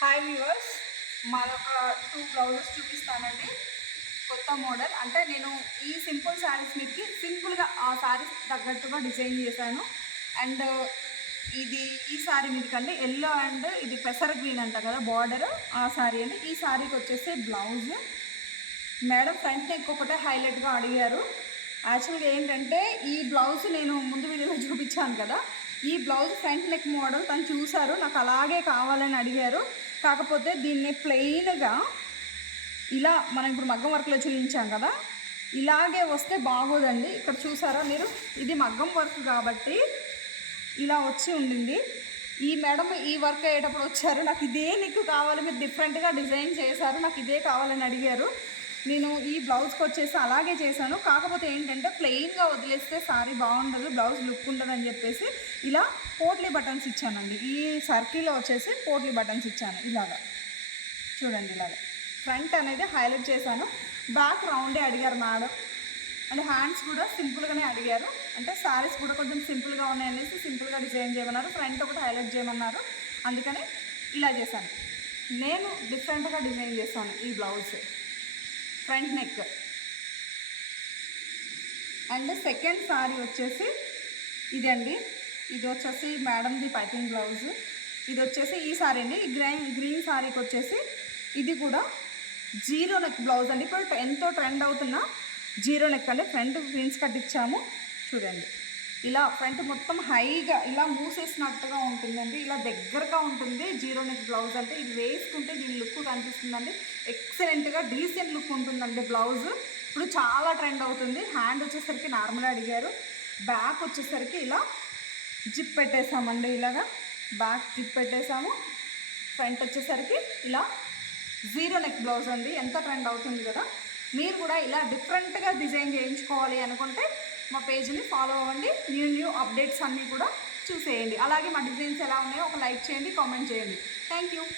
Hi viewers, మాదొక 2 blouses చూపిస్తానండి. కొత్త model అంటే నేను ఈ సింపుల్ శారీస్ మీదకి సింపుల్గా ఆ శారీస్ తగ్గట్టుగా డిజైన్ చేశాను. అండ్ ఈ శారీ మీదకండి ఎల్లో అండ్ ఇది పెసర గ్రీన్ అంట కదా బార్డర్, ఆ శారీ అండి. ఈ శారీకి వచ్చేసి బ్లౌజ్ మేడం ఫ్రంట్ నెక్ ఒకటే హైలైట్గా అడిగారు. యాక్చువల్గా ఏంటంటే ఈ బ్లౌజ్ నేను ముందు వీడియోలో చూపించాను కదా, ఈ బ్లౌజ్ ఫ్రంట్ నెక్ మోడల్ తను చూశారు, నాకు అలాగే కావాలని అడిగారు. కాకపోతే దీన్ని ప్లెయిన్గా ఇలా మనం ఇప్పుడు మగ్గం వర్క్లో చూపించాం కదా, ఇలాగే వస్తే బాగోదండి. ఇక్కడ చూసారా మీరు, ఇది మగ్గం వర్క్ కాబట్టి ఇలా వచ్చి ఉండింది. ఈ మేడం ఈ వర్క్ అయ్యేటప్పుడు వచ్చారు, నాకు ఇదే నెక్ కావాలి, మీరు డిఫరెంట్గా డిజైన్ చేశారు, నాకు ఇదే కావాలని అడిగారు. నేను ఈ బ్లౌజ్కి వచ్చేసి అలాగే చేశాను. కాకపోతే ఏంటంటే ప్లెయిన్గా వదిలేస్తే సారీ బాగుండదు, బ్లౌజ్ లుక్ ఉండదని చెప్పేసి ఇలా పోట్లీ బటన్స్ ఇచ్చానండి. ఈ సర్కిల్లో వచ్చేసి పోట్లీ బటన్స్ ఇచ్చాను. ఇలాగా చూడండి, ఇలాగా ఫ్రంట్ అనేది హైలైట్ చేశాను. బ్యాక్ రౌండే అడిగారు మేడం. అంటే హ్యాండ్స్ కూడా సింపుల్గానే అడిగారు. అంటే శారీస్ కూడా కొంచెం సింపుల్గా ఉన్నాయనేసి సింపుల్గా డిజైన్ చేయమన్నారు. ఫ్రంట్ ఒకటి హైలైట్ చేయమన్నారు, అందుకని ఇలా చేశాను. నేను డిఫరెంట్గా డిజైన్ చేశాను ఈ blouse front neck. And second sari వచ్చేసి ఇదండి. ఇది వచ్చేసి మేడంది పైపింగ్ బ్లౌజ్. ఇది వచ్చేసి ఈ శారీ అండి. ఈ గ్రీన్ శారీకి వచ్చేసి ఇది కూడా జీరో నెక్ బ్లౌజ్ అండి. ఇప్పుడు ఎంతో ట్రెండ్ అవుతున్న జీరో నెక్ అండి. ఫ్రంట్ ప్రిన్స్ కట్ ఇచ్చాము చూడండి. ఇలా ఫ్రంట్ మొత్తం హైగా ఇలా మూసేసినట్టుగా ఉంటుందండి, ఇలా దగ్గరగా ఉంటుంది జీరో నెక్ బ్లౌజ్ అంటే. ఇది వేసుకుంటే దీని లుక్ కనిపిస్తుందండి, ఎక్సలెంట్గా డీసెంట్ లుక్ ఉంటుందండి బ్లౌజ్. ఇప్పుడు చాలా ట్రెండ్ అవుతుంది. హ్యాండ్ వచ్చేసరికి నార్మల్గా అడిగారు. బ్యాక్ వచ్చేసరికి ఇలా జిప్ పెట్టేసామండి, ఇలాగా బ్యాక్ జిప్ పెట్టేసాము. ఫ్రంట్ వచ్చేసరికి ఇలా జీరో నెక్ బ్లౌజ్ అండి. ఎంత ట్రెండ్ అవుతుంది కదా. మీరు కూడా ఇలా డిఫరెంట్గా డిజైన్ చేయించుకోవాలి అనుకుంటే మా పేజ్ని ఫాలో అవ్వండి. న్యూ అప్డేట్స్ అన్నీ కూడా చూసేయండి. అలాగే మా డిజైన్స్ ఎలా ఉన్నాయో ఒక లైక్ చేయండి, కామెంట్ చేయండి. Thank you.